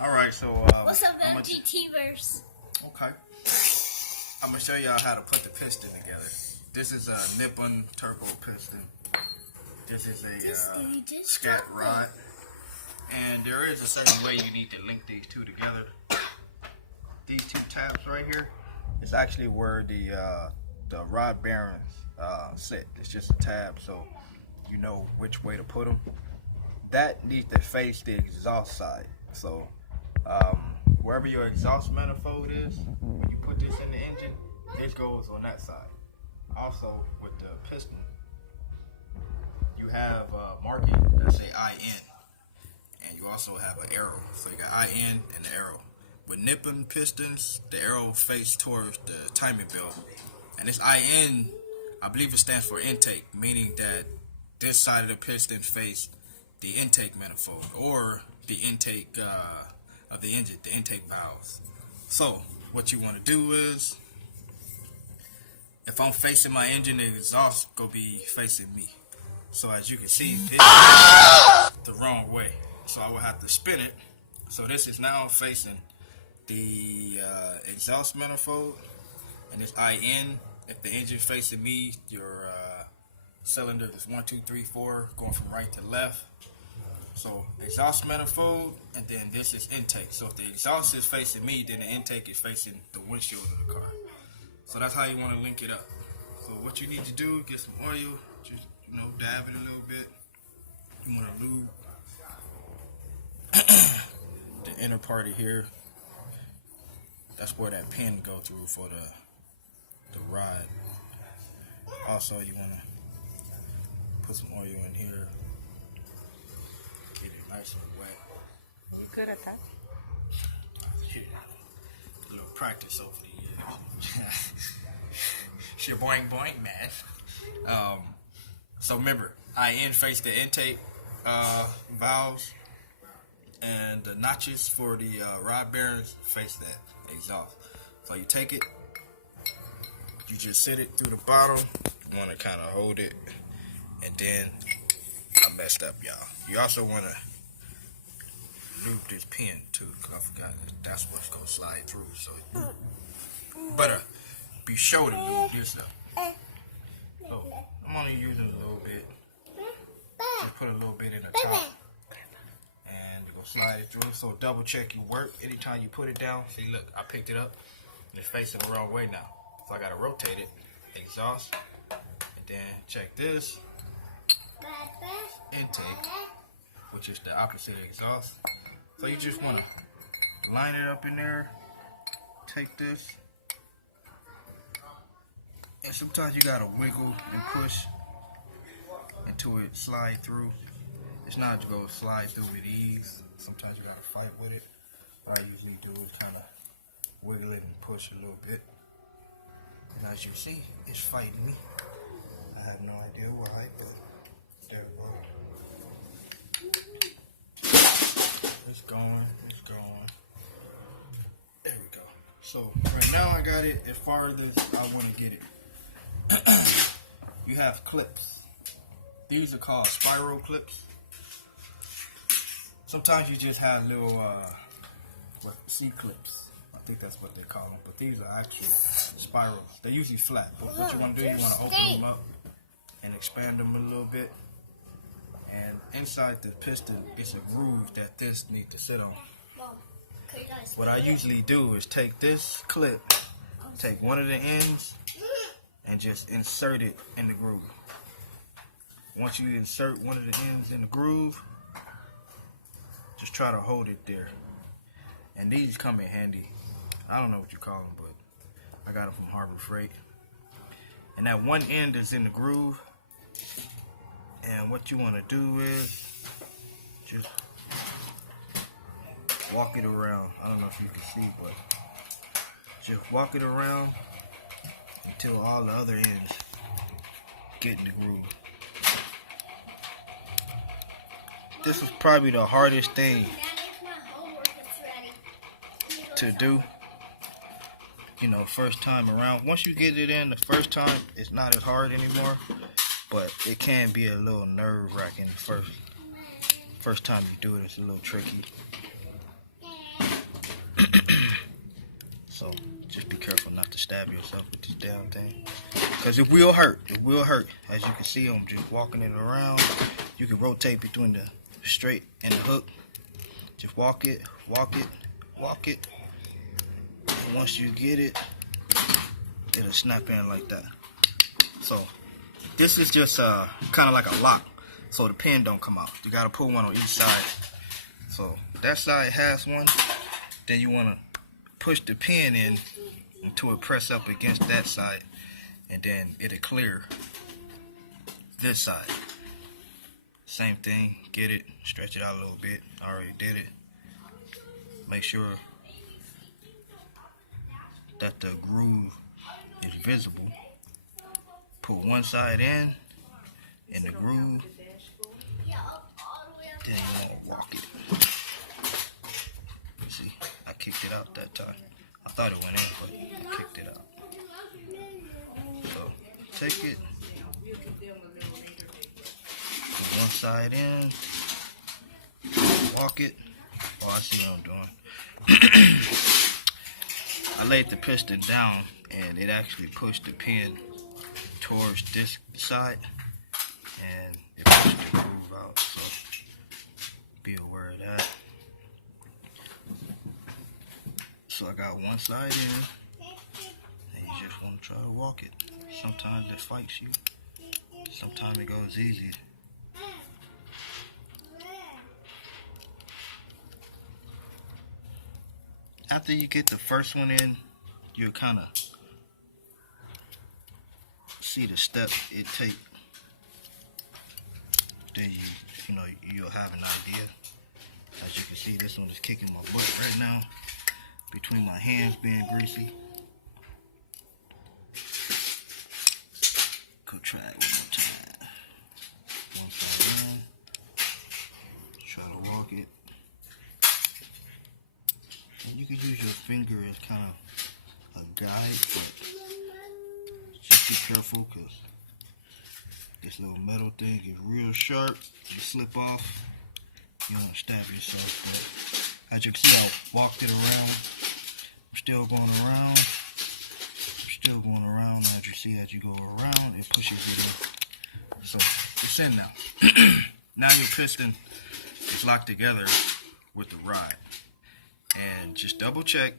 Alright, so what's up, MGT-verse? Okay. I'm gonna show y'all how to put the piston together. This is a Nippon turbo piston. This is a scat rod. And there is a certain way you need to link these two together. These two tabs right here is actually where the rod bearings sit. It's just a tab, so you know which way to put them. That needs to face the exhaust side. So wherever your exhaust manifold is, when you put this in the engine, it goes on that side. Also, with the piston, you have marking that say IN, and you also have an arrow. So you got IN and the arrow. With Nippon pistons, the arrow faces towards the timing belt, and this IN, I believe it stands for intake, meaning that this side of the piston face the intake manifold or the intake of the engine, the intake valves. So what you want to do is, if I'm facing my engine, the exhaust gonna be facing me. So as you can see, this is the wrong way. So I will have to spin it. So this is now facing the exhaust manifold, and this IN. If the engine facing me, your cylinder is 1, 2, 3, 4, going from right to left. So exhaust manifold, and then this is intake. So if the exhaust is facing me, then the intake is facing the windshield of the car. So that's how you want to link it up. So what you need to do, get some oil, just dab it a little bit. You want to lube the inner part of here. That's where that pin go through for the rod. Also, you want to put some oil in here. Get it nice and wet. You good at that? Yeah. A little practice over the years. Shit, boing boing, man. So remember, IN face the intake valves, and the notches for the rod bearings face that exhaust. So you take it, you just sit it through the bottom. You want to kind of hold it, and then I messed up, y'all. You also want to lube this pin too, because I forgot that's what's gonna slide through. So you better be sure to lube this up. So I'm only using a little bit. Just put a little bit in the top, and it will slide through. So double check your work anytime you put it down. See, look, I picked it up, and it's facing the wrong way now. So I gotta rotate it, exhaust, and then check this intake, which is the opposite of exhaust. So you just wanna line it up in there, take this, and sometimes you gotta wiggle and push until it slide through. It's not just gonna slide through with ease. Sometimes you gotta fight with it. What I usually do is kind of wiggle it and push a little bit. And as you see, it's fighting me. I have no idea why, but there we go. It's going, it's going. There we go. So right now I got it as far as I want to get it. You have clips. These are called spiral clips. Sometimes you just have little C-clips. I think that's what they call them, but these are actual spirals. They're usually flat, but what you want to do, you want to open them up and expand them a little bit. And inside the piston, it's a groove that this needs to sit on. What I usually do is take this clip, take one of the ends, and just insert it in the groove. Once you insert one of the ends in the groove, just try to hold it there. And these come in handy. I don't know what you call them, but I got them from Harbor Freight. And that one end is in the groove. And what you want to do is just walk it around. I don't know if you can see, but just walk it around until all the other ends get in the groove. This is probably the hardest thing to do, first time around. Once you get it in the first time, it's not as hard anymore, but it can be a little nerve-wracking the first time you do it. It's a little tricky. So just be careful not to stab yourself with this damn thing, because it will hurt. It will hurt. As you can see, I'm just walking it around. You can rotate between the straight and the hook. Just walk it, walk it, walk it. And once you get it, it'll snap in like that. So this is just kind of like a lock, so the pin don't come out. You gotta put one on each side. So that side has one. Then you wanna push the pin in until it press up against that side, and then it'll clear this side. Same thing, get it, stretch it out a little bit. I already did it. Make sure that the groove is visible. Put one side in the groove, then you want to walk it. See, I kicked it out that time. I thought it went in, but I kicked it out. So take it, put one side in, walk it. Oh, I see what I'm doing. I laid the piston down and it actually pushed the pin towards this side and it pushed the groove out, so be aware of that. So I got one side in and you just want to try to walk it. Sometimes it fights you, sometimes it goes easy. After you get the first one in, you'll kind of see the steps it takes. Then you'll have an idea. As you can see, this one is kicking my butt right now, between my hands being greasy. Go try it one more time. One side in. Try to walk it. And you can use your finger as kind of a guide, but just be careful because this little metal thing is real sharp. You slip off, you don't want to stab yourself. But as you can see, I walked it around. I'm still going around. I'm still going around. As you see, as you go around, it pushes it in. So it's in now. Now your piston is locked together with the rod. And just double check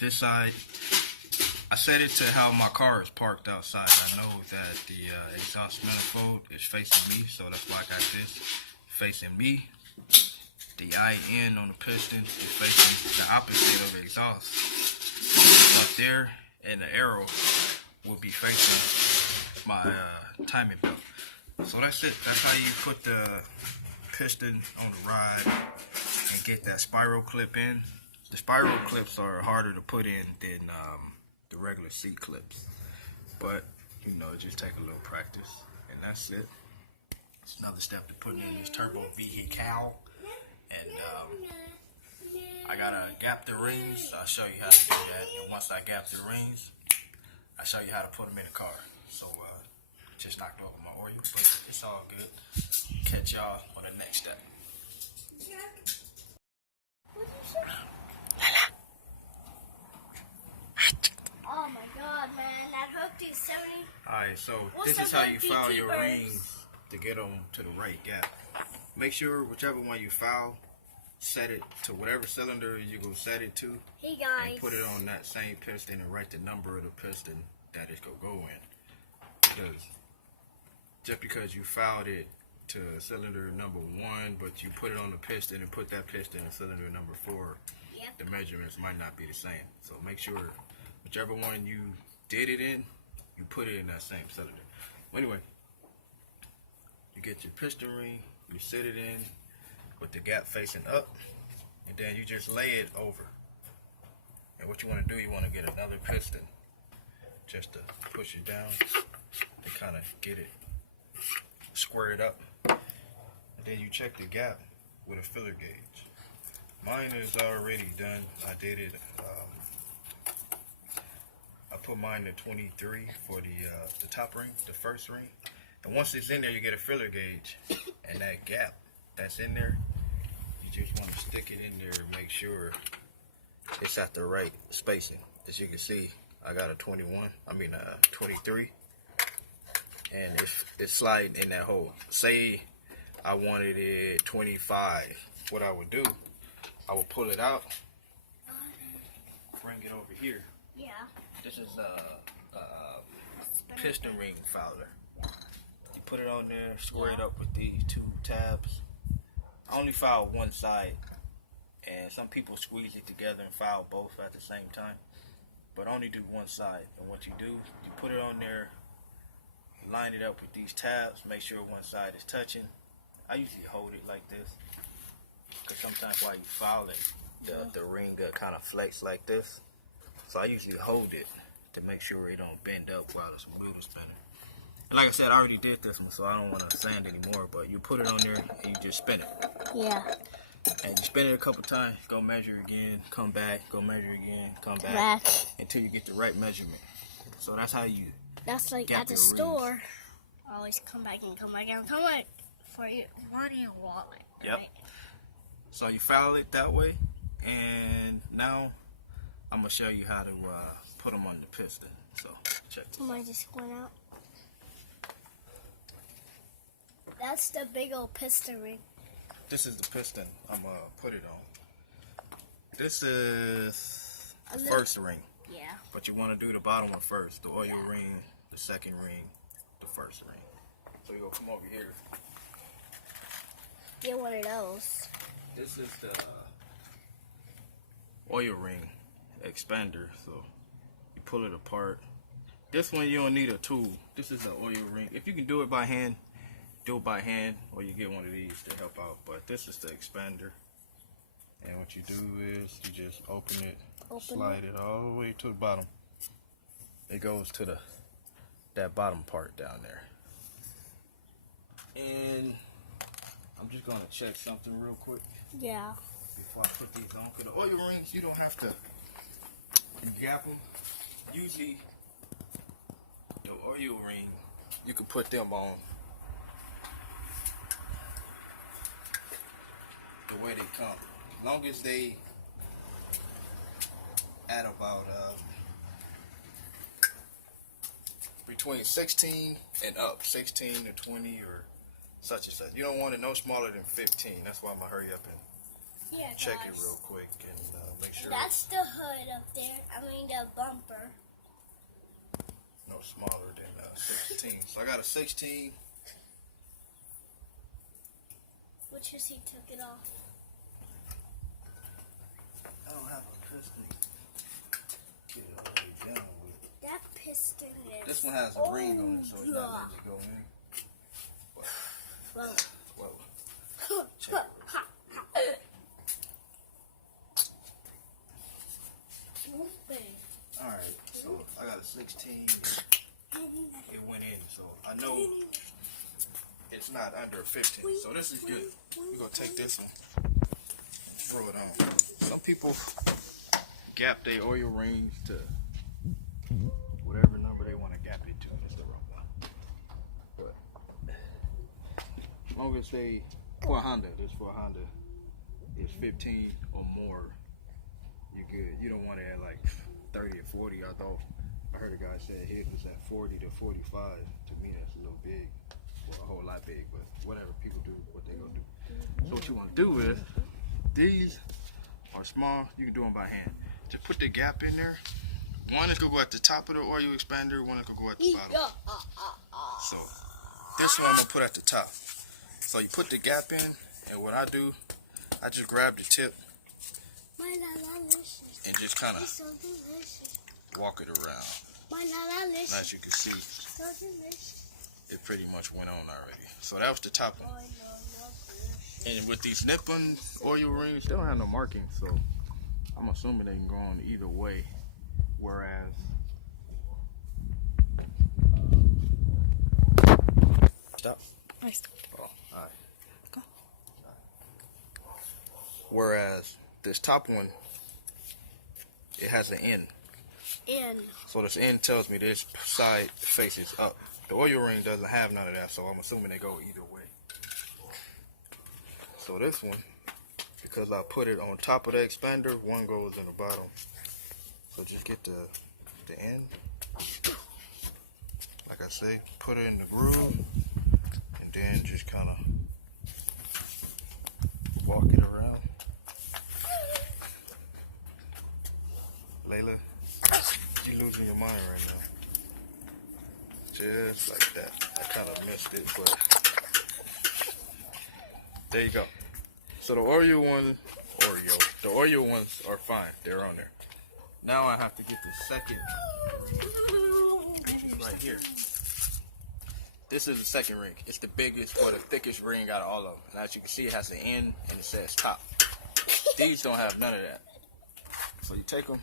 this side. I set it to how my car is parked outside. I know that the exhaust manifold is facing me, so that's why I got this facing me. The IN on the piston is facing the opposite of the exhaust up there, and the arrow will be facing my timing belt. So that's it. That's how you put the piston on the rod and get that spiral clip in. The spiral clips are harder to put in than the regular seat clips, but it just take a little practice, and that's it. It's another step to putting in this turbo vehicle, and I gotta gap the rings. I'll show you how to do that, and once I gap the rings, I'll show you how to put them in the car. So just knocked over my oil, but it's all good. Catch y'all on the next step. Oh my god, man, that hook is 70. Alright, so this is how you file your rings to get them to the right gap. Make sure whichever one you file, set it to whatever cylinder you go set it to. Hey guys. And put it on that same piston and write the number of the piston that it's gonna go in. Because just because you filed it to cylinder number 1, but you put it on the piston and put that piston in cylinder number 4, the measurements might not be the same. So make sure whichever one you did it in, you put it in that same cylinder. Well, anyway, you get your piston ring, you sit it in with the gap facing up, and then you just lay it over. And what you want to do, you want to get another piston just to push it down to kind of get it squared up. And then you check the gap with a filler gauge. Mine is already done. I did it. I put mine to 23 for the top ring, the first ring. And once it's in there, you get a filler gauge, and that gap that's in there, you just want to stick it in there and make sure it's at the right spacing. As you can see, I got a 23, and it's sliding in that hole. Say I wanted it 25. What I would do, I would pull it out, bring it over here. Yeah. This is a piston ring fouler. You put it on there, square it up with these two tabs. I only file one side, and some people squeeze it together and file both at the same time, but only do one side. And what you do, you put it on there, line it up with these tabs, make sure one side is touching. I usually hold it like this, because sometimes while you file it, the ring kind of flex like this. So I usually hold it to make sure it don't bend up while the wheel is spinning. And like I said, I already did this one, so I don't want to sand anymore, but you put it on there and you just spin it. Yeah. And you spin it a couple times, go measure again, come back, go measure again, come back, until you get the right measurement. So that's how you That's like get at the your store. rings. Always come back and come back and come back for your money and wallet. Yep. Right? So you file it that way, and now I'm going to show you how to put them on the piston. So check this out. Somebody just went out. That's the big old piston ring. This is the piston I'm going to put it on. This is the first ring. Yeah. But you want to do the bottom one first. The oil ring, the second ring, the first ring. So you're going to come over here. Get one of those. This is the oil ring expander. So you pull it apart. This one you don't need a tool. This is the oil ring. If you can do it by hand, do it by hand, or you get one of these to help out. But this is the expander. And what you do is you just open it, slide it all the way to the bottom. It goes to that bottom part down there. And I'm just gonna check something real quick Yeah. before I put these on. For the oil rings, you don't have to gap them. Usually, the oil ring, you can put them on the way they come. As long as they at about between 16 and up, 16 to 20 or such and such. You don't want it no smaller than 15. That's why I'm gonna hurry up and check it real quick and make sure. That's the hood up there. I mean the bumper. No smaller than 16. So I got a 16. Which is he took it off. I don't have a piston. Get it all the way down with. That piston is. This one has a ring on it, so it's not letting it go in. Well. Whoa. Check it. Alright, so I got a 16. It went in, so I know it's not under 15. So this is good. We're going to take this one and throw it on. Some people gap their oil rings to whatever number they want to gap it to. That's the wrong one. But as long as they, for a Honda, is 15 or more, you're good. You don't want to add like 30 or 40. I heard a guy say his was at 40 to 45. To me, that's a little big, or a whole lot big. But whatever, people do what they gonna do. So what you want to do is, these are small. You can do them by hand. Just put the gap in there. One is gonna go at the top of the oil expander. One is gonna go at the bottom. So this one I'm gonna put at the top. So you put the gap in, and what I do, I just grab the tip and just kind of walk it around. As you can see, it pretty much went on already. So that was the top one. And with these Nippon oil rings, they don't have no marking, so I'm assuming they can go on either way. Whereas stop. Nice. Oh, all right. Go. Whereas this top one, it has an end. So this end tells me this side faces up. The oil ring doesn't have none of that, so I'm assuming they go either way. So this one because I put it on top of the expander, one goes in the bottom. So just get the end, like I say, put it in the groove, and then just kind of walk it around. Layla, you're losing your mind right now. Just like that. I kind of missed it, but there you go. So the Oreo ones are fine. They're on there. Now I have to get the second right here. This is the second ring. It's the biggest or the thickest ring out of all of them. And as you can see, it has an end and it says top. These don't have none of that. So you take them,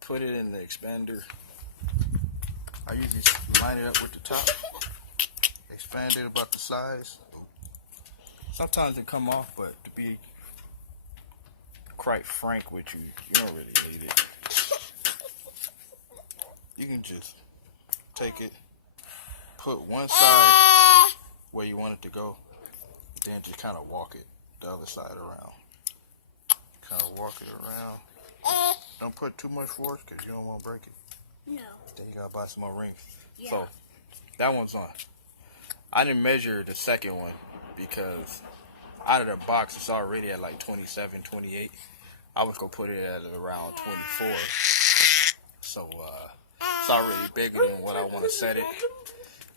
put it in the expander. I usually line it up with the top, expand it about the size. Sometimes it come off, but to be quite frank with you, you don't really need it. You can just take it, put one side where you want it to go, then just kind of walk it the other side around. Kind of walk it around. Don't put too much force because you don't want to break it. No. Then you gotta buy some more rings. Yeah. So that one's on. I didn't measure the second one because out of the box it's already at like 27, 28. I was gonna put it at around 24. So it's already bigger than what I want to set it.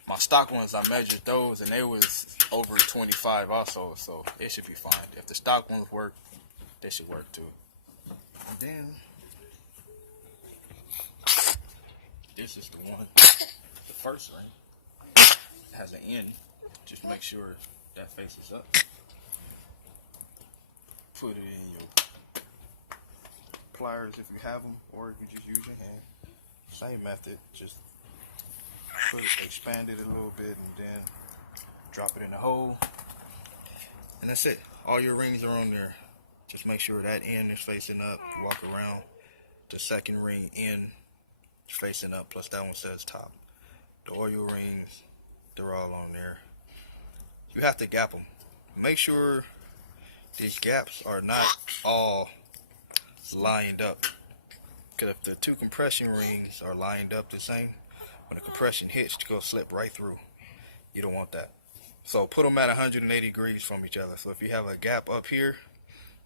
My stock ones, I measured those and they was over 25 also, so it should be fine. If the stock ones work, they should work too. And then this is the one, the first ring. It has an end. Just make sure that faces up. Put it in your pliers if you have them, or you can just use your hand. Same method, just expand it a little bit and then drop it in the hole. And that's it. All your rings are on there. Just make sure that end is facing up. Walk around. The second ring end facing up, plus that one says top. The oil rings, they're all on there. You have to gap them. Make sure these gaps are not all lined up, because if the two compression rings are lined up the same, when the compression hits, it's going to slip right through. You don't want that. So put them at 180 degrees from each other. So if you have a gap up here,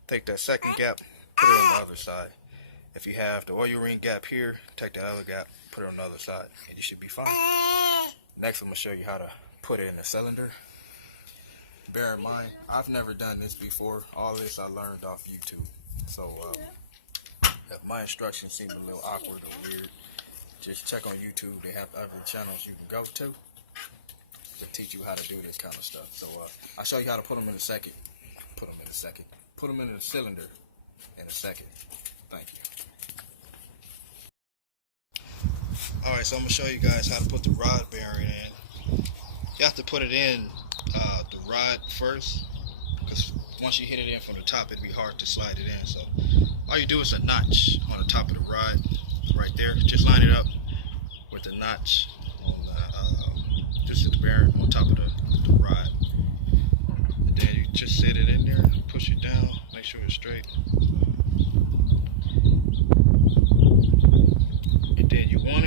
take that second gap, put it on the other side. If you have the oil ring gap here, take that other gap, put it on the other side, and you should be fine. Next, I'm going to show you how to put it in the cylinder. Bear in mind, I've never done this before. All this I learned off YouTube. So if my instructions seem a little awkward or weird, just check on YouTube. They have other channels you can go to teach you how to do this kind of stuff. So I'll show you how to put them in a second. Put them in a second. Put them in the cylinder in a second. Thank you. Alright, so I'm going to show you guys how to put the rod bearing in. You have to put it in the rod first, because once you hit it in from the top, it'd be hard to slide it in. So all you do is a notch on the top of the rod right there. Just line it up with the notch on just at the bearing on top of the rod. And then you just set it in there, push it down, make sure it's straight. And then you want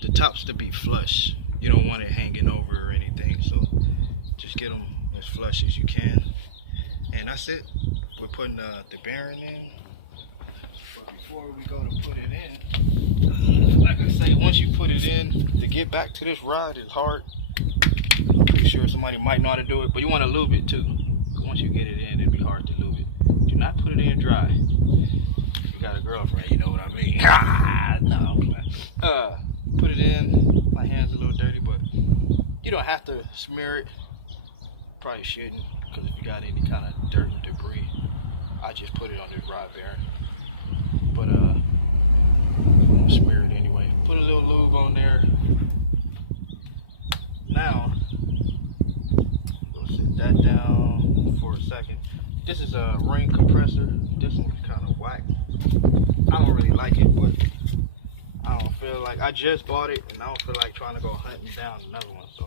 the tops to be flush. You don't want it hanging over or anything, so just get them as flush as you can. And that's it. We're putting the bearing in. But before we go to put it in, like I say, once you put it in, to get back to this rod is hard. I'm pretty sure somebody might know how to do it, but you want to lube it too. Once you get it in, it'd be hard to lube it. Do not put it in dry. If you got a girlfriend, you know what I mean. No. Put it in. My hand's a little dirty, but you don't have to smear it. Probably shouldn't, because if you got any kind of dirt and debris, I just put it on this rod bearing. But I'm gonna smear it anyway. Put a little lube on there. Now we'll sit that down for a second. This is a ring compressor. This one's kind of whack. I don't really like it, but I don't feel like, I just bought it and I don't feel like trying to go hunting down another one. So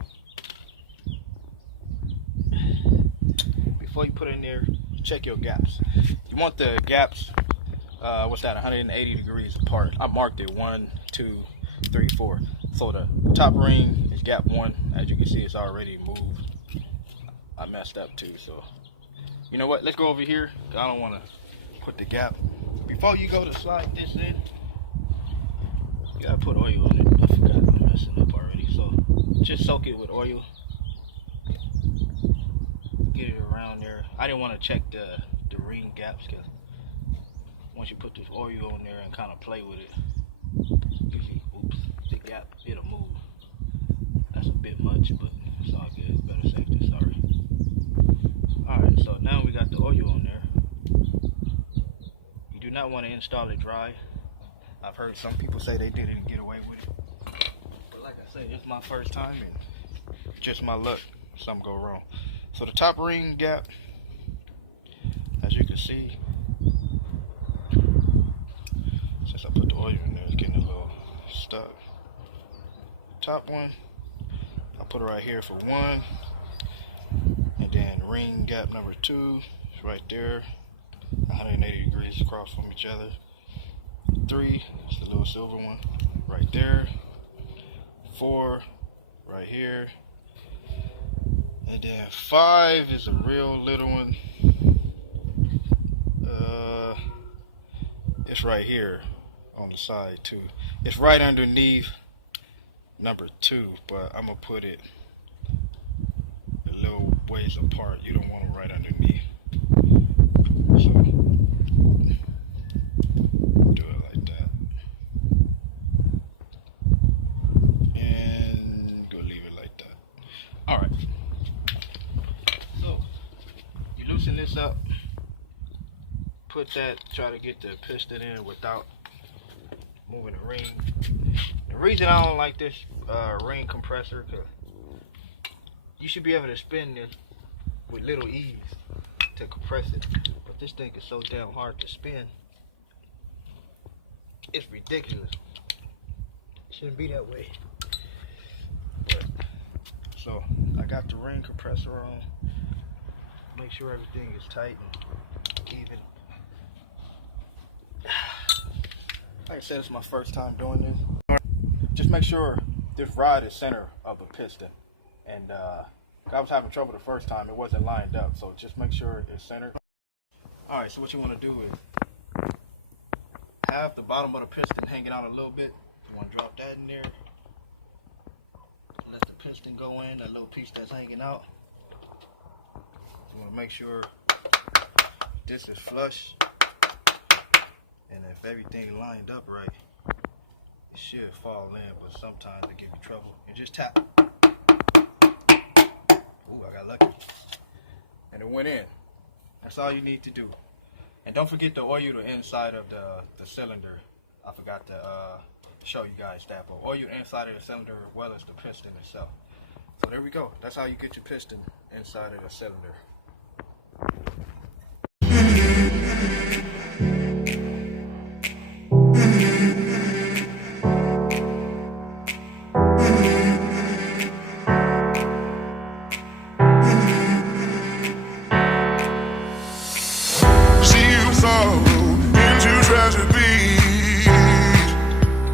before you put it in there, check your gaps. You want the gaps, what's that, 180 degrees apart. I marked it 1, 2, 3, 4. So the top ring is gap 1. As you can see, it's already moved. I messed up too, so you know what? Let's go over here. I don't want to put the gap. Before you go to slide this in, you gotta put oil on it. I forgot, I'm messing up already. So just soak it with oil. Get it around there. I didn't want to check the ring gaps because once you put this oil on there and kind of play with it, usually, oops, the gap, it'll move. That's a bit much, but it's all good. Better safe than sorry. Alright, so now we got the oil on there. You do not want to install it dry. I've heard some people say they didn't get away with it. But like I said, it's my first time and just my luck. Something go wrong. So the top ring gap, as you can see, since I put the oil in there, it's getting a little stuck. Top one, I'll put it right here for 1. And then ring gap number 2 is right there, 180 degrees across from each other. 3 is the little silver one right there. 4 right here. And then 5 is a real little one. It's right here on the side too. It's right underneath number 2, but I'm gonna put it a little ways apart. You don't want them right underneath. So do it like that. And go leave it like that. Alright. So you loosen this up. Put that, try to get the piston in without moving the ring. The reason I don't like this ring compressor, because you should be able to spin this with little ease to compress it, but this thing is so damn hard to spin. It's ridiculous. It shouldn't be that way. But so I got the ring compressor on. Make sure everything is tight and even. Like I said, it's my first time doing this. Just make sure this rod is center of the piston. And I was having trouble the first time. It wasn't lined up. So just make sure it's centered. Alright, so what you want to do is have the bottom of the piston hanging out a little bit. You want to drop that in there. Let the piston go in, that little piece that's hanging out. You want to make sure this is flush. And if everything lined up right, it should fall in, but sometimes it give you trouble. You just tap. Ooh, I got lucky. And it went in. That's all you need to do. And don't forget to oil the inside of the cylinder. I forgot to show you guys that, but oil the inside of the cylinder as well as the piston itself. So there we go. That's how you get your piston inside of the cylinder.